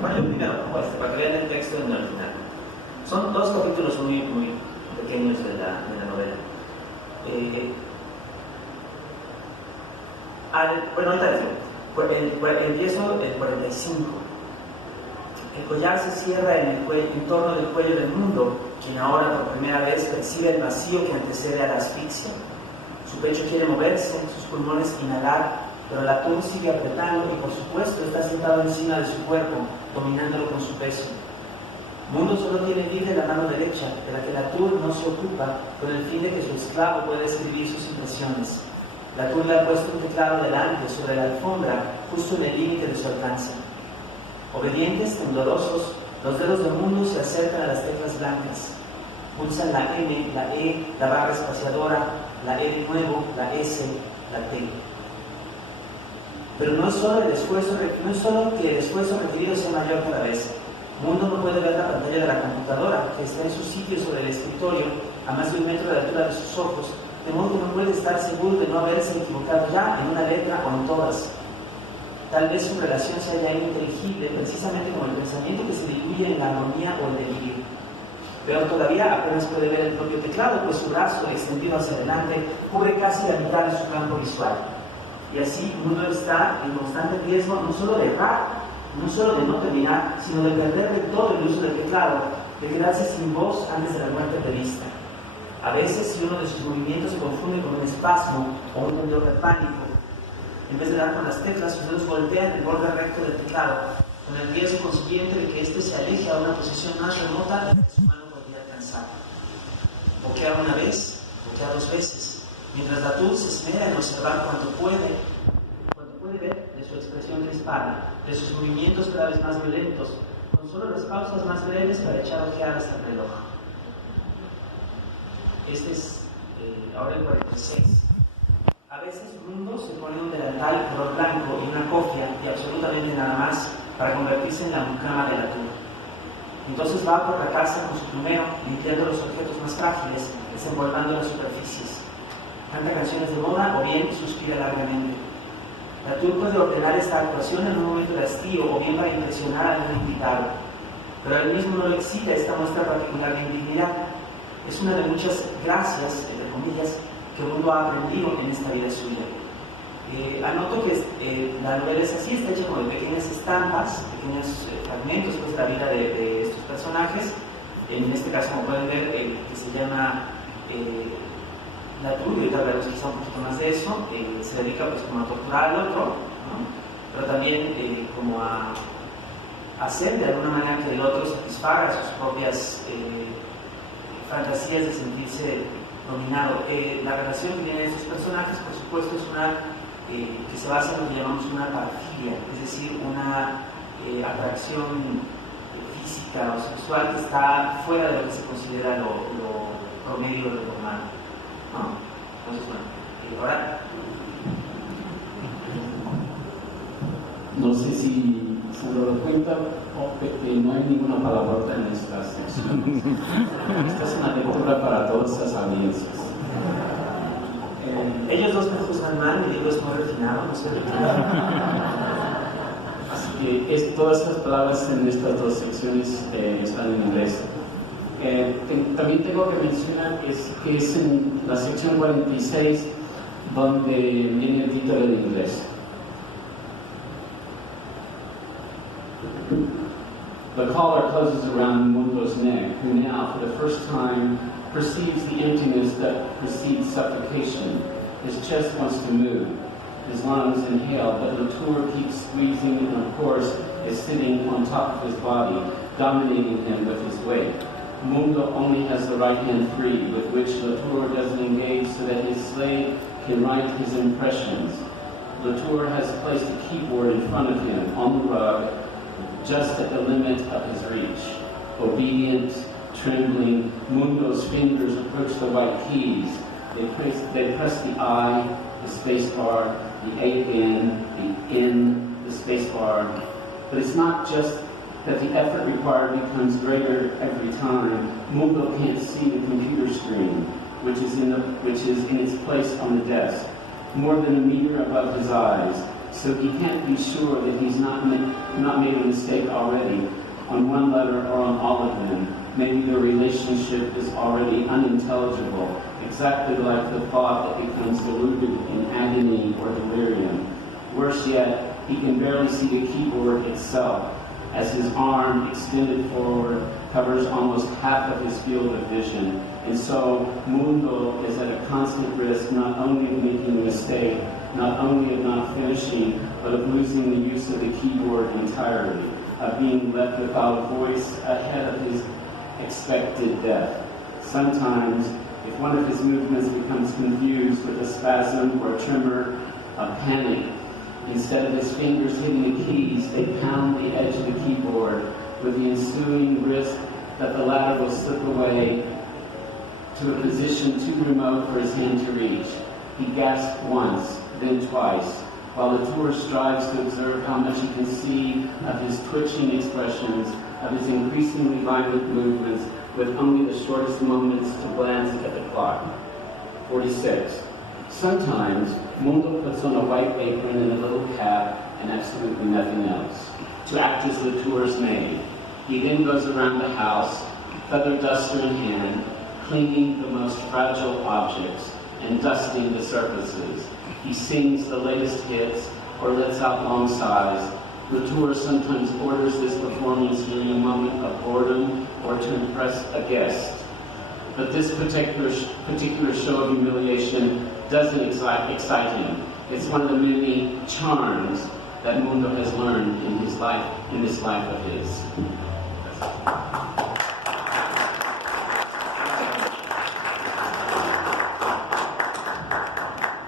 Bueno, yo primero, para que vean el texto en el original. Son dos capítulos muy, muy pequeños de la novela. Bueno, ahorita les digo. Empiezo el 45. El collar se cierra en torno del cuello del mundo, quien ahora por primera vez percibe el vacío que antecede a la asfixia. Su pecho quiere moverse, sus pulmones inhalar, pero el atún sigue apretando y por supuesto está sentado encima de su cuerpo, dominándolo con su peso. Mundo solo tiene libre la mano derecha, de la que el atún no se ocupa, con el fin de que su esclavo pueda escribir sus impresiones. El atún le ha puesto un teclado delante, sobre la alfombra, justo en el límite de su alcance. Obedientes, temblorosos, los dedos de Mundo se acercan a las teclas blancas. Pulsan la M, la E, la barra espaciadora, la E de nuevo, la S, la T. Pero no es solo que el esfuerzo requerido sea mayor cada vez. Mundo no puede ver la pantalla de la computadora, que está en su sitio sobre el escritorio, a más de 1 metro de altura de sus ojos, de modo que no puede estar seguro de no haberse equivocado ya en una letra o en todas. Tal vez su relación sea ya ininteligible, precisamente como el pensamiento que se diluye en la armonía o el delirio. Pero todavía apenas puede ver el propio teclado, pues su brazo, extendido hacia adelante, cubre casi la mitad de su campo visual. Y así Mundo está en constante riesgo no solo de errar, no solo de no terminar, sino de perder de todo el uso del teclado, de quedarse sin voz antes de la muerte prevista. A veces, si uno de sus movimientos se confunde con un espasmo o un temblor de pánico, en vez de dar con las teclas, sus dedos voltean el borde recto del teclado, con el riesgo consiguiente de que éste se aleje a una posición más remota de la que su mano podría alcanzar. Boquea una vez, boquea 2 veces, mientras la atún se esmera en observar cuanto puede ver de su expresión crispada, de sus movimientos cada vez más violentos, con solo las pausas más breves para echar ojeadas al reloj. Este es ahora el 46. A veces Mundo se pone un delantal color blanco y una cofia y absolutamente nada más para convertirse en la mucama del atún. Entonces va por la casa con su plumero, limpiando los objetos más frágiles, desempolvando las superficies. Canta canciones de moda o bien suspira largamente. El atún puede ordenar esta actuación en un momento de hastío o bien para impresionar a algún invitado. Pero a él mismo no le excita esta muestra particular de indignidad. Es una de muchas gracias, entre comillas, que Mundo ha aprendido en esta vida suya. Anoto que la novela es así, está hecha como de pequeñas estampas, pequeños fragmentos pues, de la vida de estos personajes. En este caso, como pueden ver, que se llama La Tur, y ahorita hablaremos quizá un poquito más de eso, se dedica pues como a torturar al otro, ¿no? Pero también como a hacer de alguna manera que el otro satisfaga sus propias fantasías de sentirse dominado. La relación que tienen estos personajes, por supuesto, es una que se basa en lo que llamamos una parafilia, es decir, una atracción física o sexual que está fuera de lo que se considera lo promedio o lo normal, ¿no? Entonces, bueno, ahora... No sé si se han dado cuenta que no hay ninguna palabrota en esta sección. Esta es una lectura para todas las audiencias. Ellos dos me juzgan mal, mi libro es muy refinado, no sé. Así que todas estas palabras en estas 2 secciones están en inglés. También tengo que mencionar que es en la sección 46 donde viene el título en inglés. The collar closes around Mundo's neck, who now, for the first time, perceives the emptiness that precedes suffocation. His chest wants to move, his lungs inhale, but Lectura keeps squeezing and, of course, is sitting on top of his body, dominating him with his weight. Mundo only has the right hand free, with which Lectura doesn't engage so that his slave can write his impressions. Lectura has placed a keyboard in front of him on the rug, just at the limit of his reach. Obedient, trembling, Mundo's fingers approach the white keys. They press the I, the space bar, the A-N, the N, the space bar. But it's not just that the effort required becomes greater every time. Mundo can't see the computer screen, which is in its place on the desk, more than a meter above his eyes, so he can't be sure that he's not made a mistake already on one letter or on all of them. Maybe the relationship is already unintelligible, exactly like the thought that becomes diluted in agony or delirium. Worse yet, he can barely see the keyboard itself, as his arm, extended forward, covers almost half of his field of vision. And so Mundo is at a constant risk not only of making a mistake, not only of not finishing, but of losing the use of the keyboard entirely, of being left without a voice ahead of his expected death. Sometimes, if one of his movements becomes confused with a spasm or a tremor of panic, instead of his fingers hitting the keys, they pound the edge of the keyboard with the ensuing risk that the latter will slip away to a position too remote for his hand to reach. He gasps once, then twice, while the tourist strives to observe how much he can see of his twitching expressions, of his increasingly violent movements, with only the shortest moments to glance at the clock. 46. Sometimes, Mundo puts on a white apron and a little cap and absolutely nothing else, to act as the tourist maid. He then goes around the house, feather duster in hand, cleaning the most fragile objects and dusting the surfaces. He sings the latest hits or lets out long sighs. The tourist sometimes orders this performance during a moment of boredom or to impress a guest. But this particular show of humiliation doesn't excite him. It's one of the many charms that Mundo has learned in this life of his.